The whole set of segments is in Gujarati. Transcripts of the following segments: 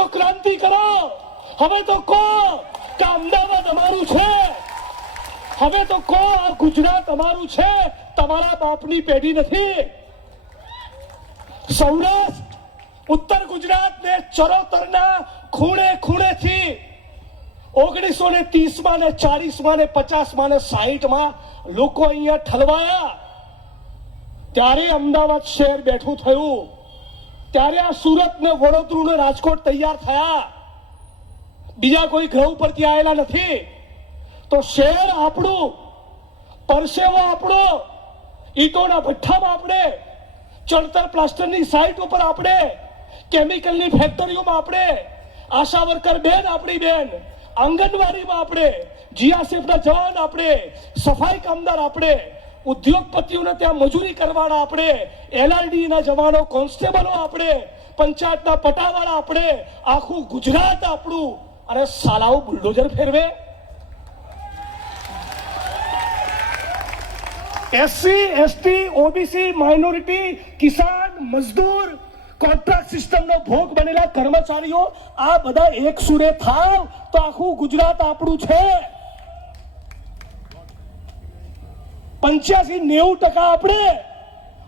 તો ક્રાંતિ કરો, હવે તો કહો કે અમદાવાદ અમારું છે, હવે તો કહો આ ગુજરાત અમારું છે, તમારા બાપની પેઢી નથી. સૌરાષ્ટ્ર, ઉત્તર ગુજરાત ને ચરોતરના ખૂણે ખૂણેથી 1930 ને 40 ને 50 ને 60 લોકો અહીંયા ઠલવાયા. ત્યારે અમદાવાદ શહેર બેઠું થયું, ત્યારે આ સુરત ને વડોદરા ને રાજકોટ તૈયાર થયા. બીજા કોઈ ગ્રહ પરથી આવેલા નથી. તો શહેર આપણું, પરસેવો આપણો, ઈટોના ભઠ્ઠામાં આપણે, ચણતર પ્લાસ્ટરની સાઇટ ઉપર આપણે, કેમિકલની ફેક્ટરીઓમાં આપણે, આશા વર્કર બેન આપણી બેન, આંગણવાડીમાં આપણે, જીઆરસીએફના જવાન આપણે, સફાઈ કામદાર આપણે, ઉદ્યોગપતિઓને ત્યાં મજૂરી કરવાના આપણે, એલઆરડી ના જવાનો, કોન્સ્ટેબલો આપણે, પંચાયતના પટાવાળા આપણે, આખું ગુજરાત આપણું. અને સાલાઓ બુલડોઝર ફેરવે. એસસી, એસટી, ઓબીસી, માઇનોરિટી, કિસાન, મજદૂર, કોન્ટ્રાક્ટ સિસ્ટમનો ભોગ બનેલા કર્મચારીઓ, આ બધા એક સુરે થાવ તો આખું ગુજરાત આપણું છે. 85-90% આપણે,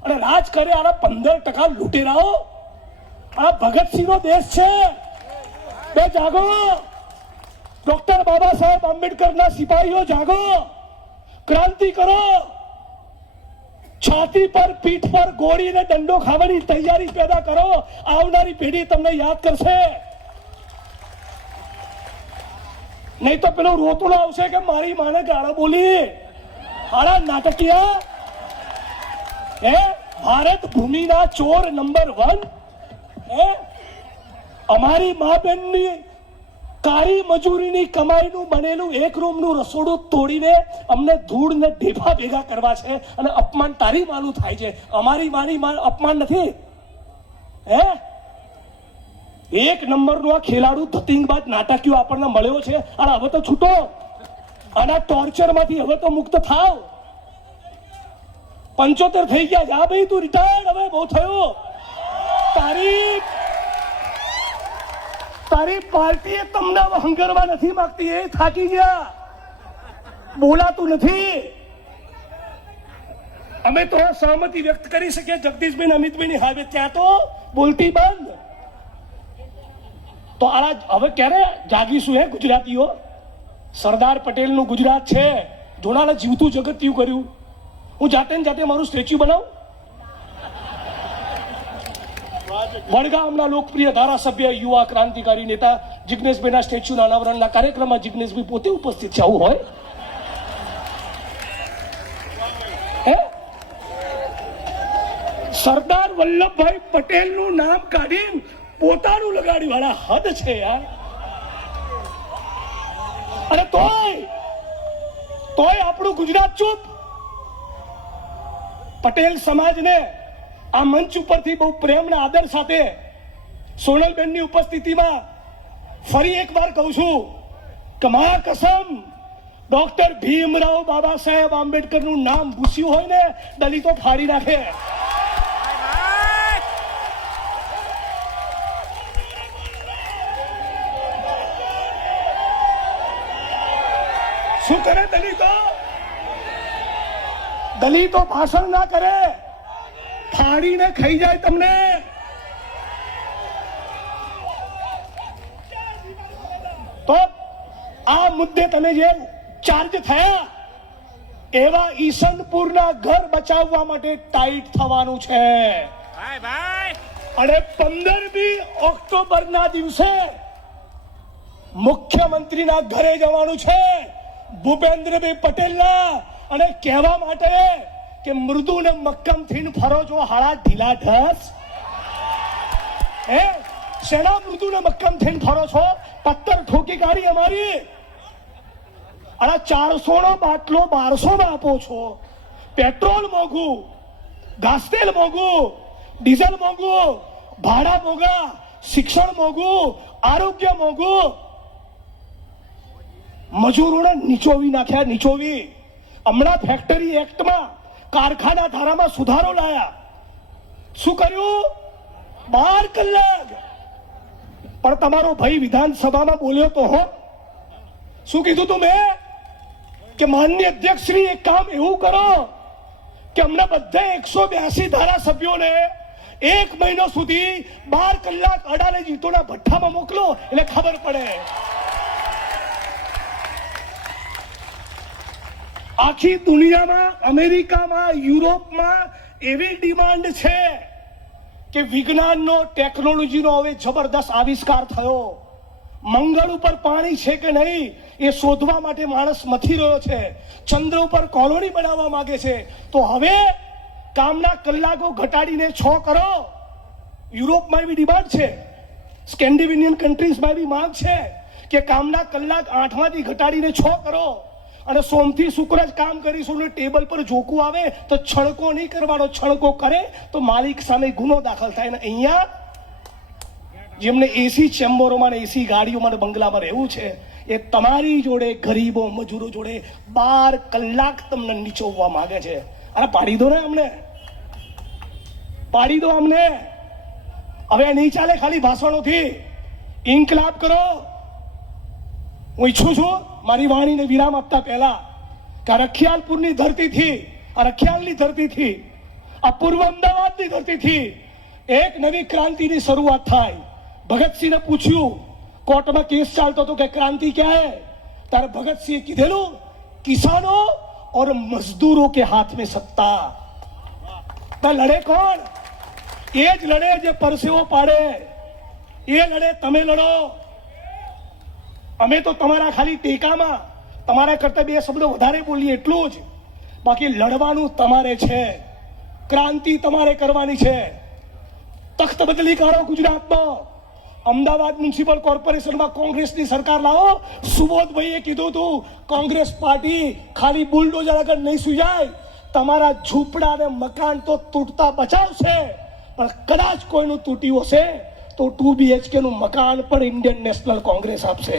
અને રાજ કરે આના 15% લૂંટેરાઓ. આ ભગતસિંહનો દેશ છે. બે જાગો, ડોક્ટર બાબા સાહેબ આંબેડકરના સિપાહીઓ જાગો, ક્રાંતિ કરો. છાતી પર, પીઠ પર ગોળીને દંડો ખાવાની તૈયારી પેદા કરો. આવનારી પેઢી તમને યાદ કરશે. નહીં તો પેલો રોતડો આવશે કે મારી માને ગાળો બોલી. હારા નાટકીયા હે, ભારત ભૂમિના ચોર નંબર 1 હે. અમારી મા બહેનની કાળી મજૂરીની કમાઈનું બનેલું એક રૂમનું રસોડું તોડીને અમને ધૂળ ને ઢેફા ભેગા કરવા છે, અને અપમાન તારી માનું થાય છે. અમારી માની અપમાન નથી હે. એક નંબરનો આ ખેલાડુ ધતિંગબાજ નાટકીયો આપણને મળ્યો છે. અને હવે તો છૂટો, આના ટોર્ચરમાંથી હવે તો મુક્ત થાવ. 75 થઈ ગયા. જા ભાઈ, તું રિટાયર્ડ, હવે બહુ થયું. તારી પાર્ટીએ તમને હંગરવા નથી માંગતી, એ થાકી ગયા, બોલાતું નથી. અમે તો સહમતિ વ્યક્ત કરી શકીએ જગદીશભાઈ, અમિતભાઈની હાવે, ત્યાં તો બોલતી બંધ. તો આ હવે ક્યારે જાગીશું હે ગુજરાતીઓ? સરદાર પટેલનું ગુજરાત છે. જોડાને જીવતું જગત્યું કર્યું. હું જાતે ને જાતે મારું સ્ટેચ્યુ બનાવું. વડગામના લોકપ્રિય ધારાસભ્ય, યુવા ક્રાંતિકારી નેતા જિગ્નેશભાઈના સ્ટેચ્યુના અનાવરણના કાર્યક્રમમાં જિગ્નેશભાઈ પોતે ઉપસ્થિત છે. આવું હોય હે? સરદાર વલ્લભભાઈ પટેલનું નામ કાઢીને પોતાનું લગાડી વાળા હદ છે યાર. અને તોય આપણું ગુજરાત ચૂપ. પટેલ સમાજને આ મંચ ઉપરથી બહુ પ્રેમના આદર સાથે સોનલબેનની ઉપસ્થિતિમાં ફરી એકવાર કહું છું કે મા કસમ, ડોક્ટર ભીમરાવ બાબા સાહેબ આંબેડકરનું નામ ભૂસ્યું હોય ને, દલિતો ફાડી નાખે. શું કરે દલિતો ભાષણ ના કરે, ફાડીને ખાઈ જાય તમને. તો આ મુદ્દે તમે જે ચાર્જ થયા, એવા ઈસનપુરના ઘર બચાવવા માટે ટાઈટ થવાનું છે. અને 15મી ઓક્ટોબરના દિવસે મુખ્યમંત્રીના ઘરે જવાનું છે, ભૂપેન્દ્રભાઈ પટેલના, અને કહેવા માટે કે મૃદુ ને મક્કમ થઈને ફરો છો, હાડા ઢીલા ઢસ હે. શેના મૃદુ ને મક્કમ થઈને ફરો છો? પત્તર ઠોકી કાઢી અમારી. અને 400 નો બાટલો 1200 માં આપો છો. પેટ્રોલ મોંઘું, ઘાસ તેલ મોંઘું, ડીઝલ મોંઘું, ભાડા મોંઘા, શિક્ષણ મોંઘું, આરોગ્ય મોંઘું. મજૂરોને નીચોવી નાખ્યા, નીચોવી. હમણાં ફેક્ટરી એક્ટમાં, કારખાના ધારામાં સુધારો લાયા. શું કર્યું? 12 કલાક પણ તમારો ભાઈ વિધાનસભામાં બોલ્યો તો હો, શું કીધું તું મેં કે માનનીય અધ્યક્ષ શ્રી એક કામ એવું કરો કે અમને બધા 182 ધારાસભ્યોને 1 મહિનો સુધી 12 કલાક અડાલે જીતોના ભઠ્ઠામાં મોકલો એટલે ખબર પડે. આખી દુનિયામાં, અમેરિકામાં, યુરોપમાં એવી ડિમાન્ડ છે કે વિજ્ઞાનનો, ટેકનોલોજીનો હવે જબરદસ્ત આવિષ્કાર થયો. મંગળ ઉપર પાણી છે કે નહીં એ શોધવા માટે માણસ મથી રહ્યો છે. ચંદ્ર ઉપર કોલોની બનાવવા માંગે છે. તો હવે કામના કલાકો ઘટાડીને 6 કરો. યુરોપમાં એવી ડિમાન્ડ છે, સ્કેન્ડિનેવિયન કન્ટ્રીઝમાં એવી માંગ છે કે કામના કલાક 8માંથી ઘટાડીને 6 કરો. અને સોમથી શુક્ર જ કામ કરીશું ને ટેબલ પર જોકું આવે તો છણકો નહીં કરવાનો. છણકો કરે તો માલિક સામે ગુનો દાખલ થાય. ને અહીંયા જેમને એસી ચેમ્બરોમાં, એસી ગાડીઓમાં, બંગલામાં રહેવું છે, એ તમારી જોડે, ગરીબો મજૂરો જોડે 12 કલાક તમને નીચોવવા માંગે છે. અરે પાડી દો ને અમને, પાડી દો અમને. હવે નહીં ચાલે ખાલી ભાષણોથી. ઇન્કલાબ કરો. હું ઈચ્છું છું મારી વાણીને વિરામ આપતા પહેલા કે રખિયાલપુરની ધરતીથી, આ રખિયાલની ધરતીથી, આ પૂર્વ અમદાવાદની ધરતીથી એક નવી ક્રાંતિની શરૂઆત થાય. ભગતસિંહને પૂછ્યું, કોર્ટમાં કેસ ચાલતો હતો કે ક્રાંતિ ક્યાં હે, ત્યારે ભગતસિંહે કીધેલું કિસાનો और मजदूरों के हाथ में सत्ता. लड़े कौन? ये ज लड़े जो परसेवो पाड़े, ये लड़े તમે લડો. અમે તો તમારા ખાલી ટેકામાં તમારા કરતા 2 શબ્દો વધારે બોલીએ એટલું જ. બાકી લડવાનું તમારે છે, ક્રાંતિ તમારે કરવાની છે. તખ્ત બદલી કરો ગુજરાતમાં. અમદાવાદ મ્યુનિસિપલ કોર્પોરેશનમાં કોંગ્રેસની સરકાર લાવો. સુબોધભાઈએ કીધું હતું કોંગ્રેસ પાર્ટી ખાલી બુલડોઝર આગળ નહીં સુજાય, તમારા ઝૂંપડા અને મકાન તો તૂટતા બચાવશે, પણ કદાચ કોઈનું તૂટ્યું હશે તો 2 BHK નું મકાન પણ ઇન્ડિયન નેશનલ કોંગ્રેસ આપશે.